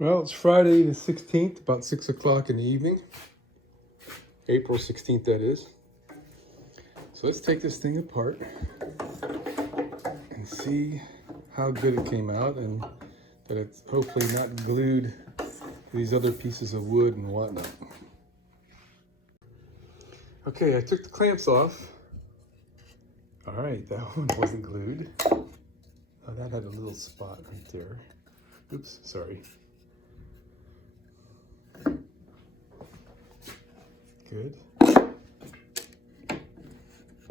Well, it's Friday the 16th, about 6 o'clock in the evening. April 16th, that is. So let's take this thing apart and see how good it came out and that it's hopefully not glued to these other pieces of wood and whatnot. Okay, I took the clamps off. All right, that one wasn't glued. Oh, that had a little spot right there. Oops, sorry. Good.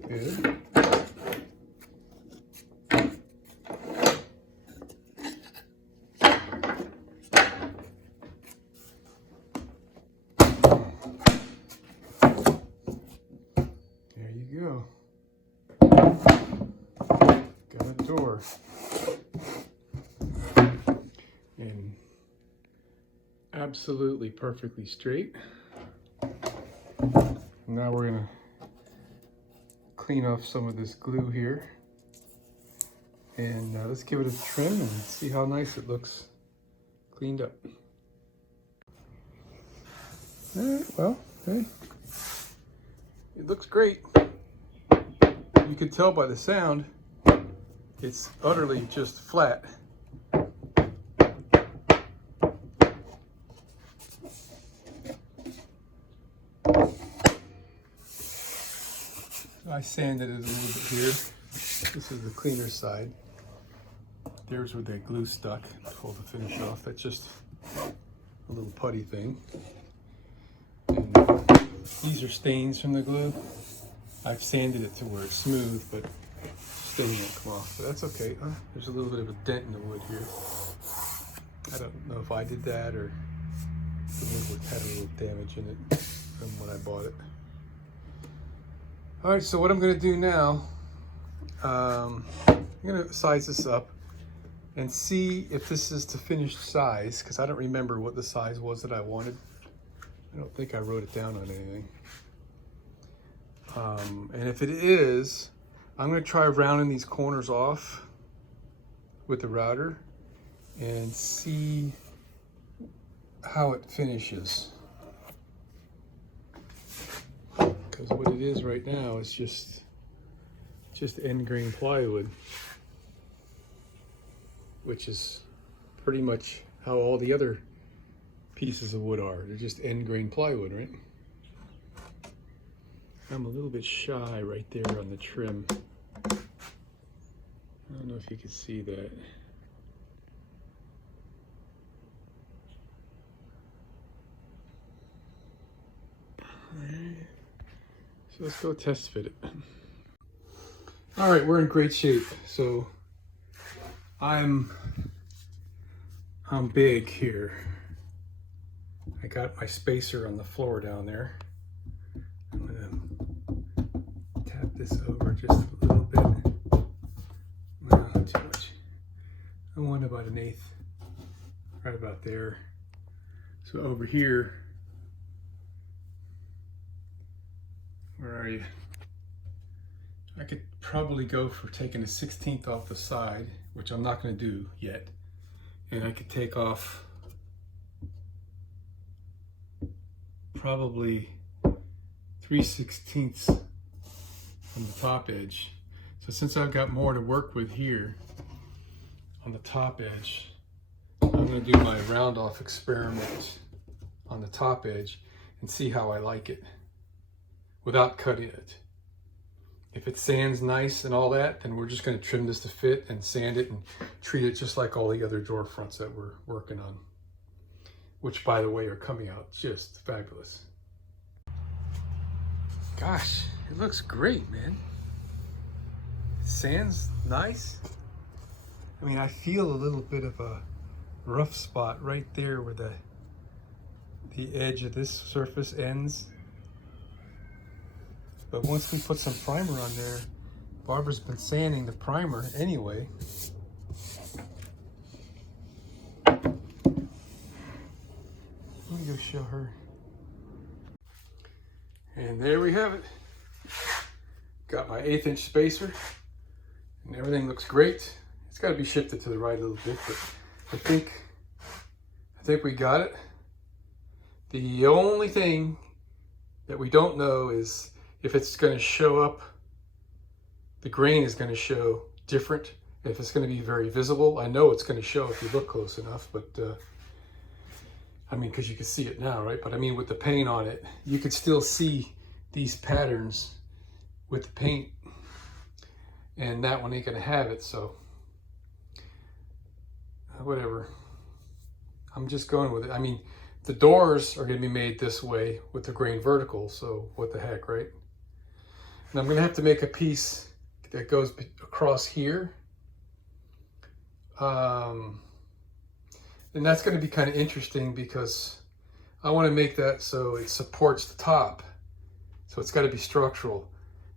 Good. There you go. Got a door. And absolutely perfectly straight. Now we're gonna clean off some of this glue here. And let's give it a trim and see how nice it looks cleaned up. All right, well, hey, it looks great. You can tell by the sound, it's utterly just flat. I sanded it a little bit here. This is the cleaner side. There's where the glue stuck. Pull the finish off. That's just a little putty thing. And these are stains from the glue. I've sanded it to where it's smooth, but stain won't come off. But that's okay. There's a little bit of a dent in the wood here. I don't know if I did that or the wood had a little damage in it from when I bought it. All right, so what I'm gonna do now, I'm gonna size this up and see if this is the finished size, because I don't remember what the size was that I wanted. I don't think I wrote it down on anything. And if it is, I'm gonna try rounding these corners off with the router and see how it finishes. Because what it is right now is just end grain plywood, which is pretty much how all the other pieces of wood are. They're just end grain plywood, right? I'm a little bit shy right there on the trim. I don't know if you can see that. All right. So let's go test fit it. All right, we're in great shape. So I'm big here. I got my spacer on the floor down there. I'm gonna tap this over just a little bit. No, not too much. I want about an eighth, right about there. So over here, where are you? I could probably go for taking a 16th off the side, which I'm not going to do yet. And I could take off probably 3/16 from the top edge. So since I've got more to work with here on the top edge, I'm going to do my round off experiment on the top edge and see how I like it without cutting it. If it sands nice and all that, then we're just going to trim this to fit and sand it and treat it just like all the other door fronts that we're working on, which, by the way, are coming out just fabulous. Gosh, it looks great, man. It sands nice. I mean, I feel a little bit of a rough spot right there where the edge of this surface ends. But once we put some primer on there, Barbara's been sanding the primer anyway. Let me go show her. And there we have it. Got my 1/8 inch spacer and everything looks great. It's got to be shifted to the right a little bit, but I think think we got it. The only thing that we don't know is if it's going to show up, the grain is going to show different, if it's going to be very visible. I know it's going to show if you look close enough, but I mean, because you can see it now, right? But I mean, with the paint on it, you could still see these patterns with the paint, and that one ain't going to have it, so whatever. I'm just going with it. I mean, the doors are going to be made this way with the grain vertical, so what the heck, right? And I'm going to have to make a piece that goes across here. And that's going to be kind of interesting because I want to make that so it supports the top. So it's got to be structural.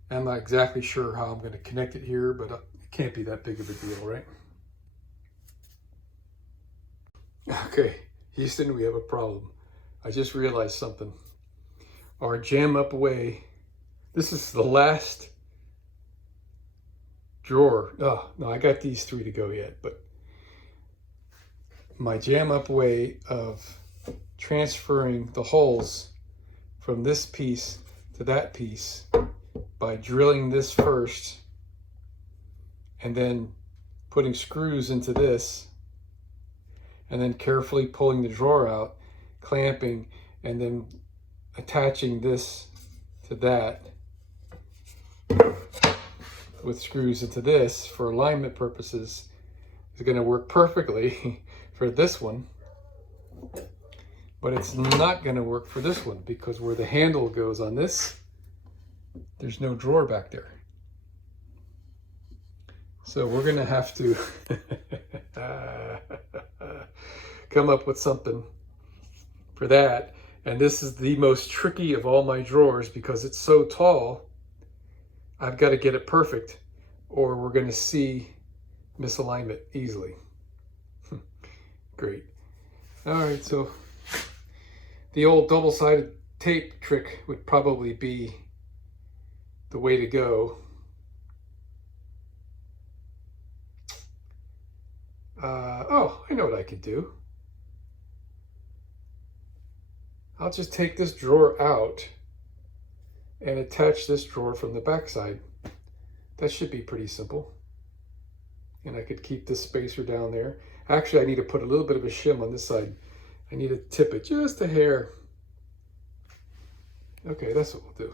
I'm not exactly sure how I'm going to connect it here, but it can't be that big of a deal, right? Okay, Houston, we have a problem. I just realized something. Our jam up away, this is the last drawer. Oh, no, I got these 3 to go yet, but my jam up way of transferring the holes from this piece to that piece by drilling this first and then putting screws into this and then carefully pulling the drawer out, clamping, and then attaching this to that with screws into this for alignment purposes is going to work perfectly for this one, but it's not going to work for this one because where the handle goes on this, there's no drawer back there. So we're going to have to come up with something for that. And this is the most tricky of all my drawers because it's so tall. I've got to get it perfect or we're going to see misalignment easily. Great. All right, so the old double-sided tape trick would probably be the way to go. Oh, I know what I could do. I'll just take this drawer out and attach this drawer from the backside. That should be pretty simple. And I could keep this spacer down there. Actually, I need to put a little bit of a shim on this side. I need to tip it just a hair. Okay, that's what we'll do.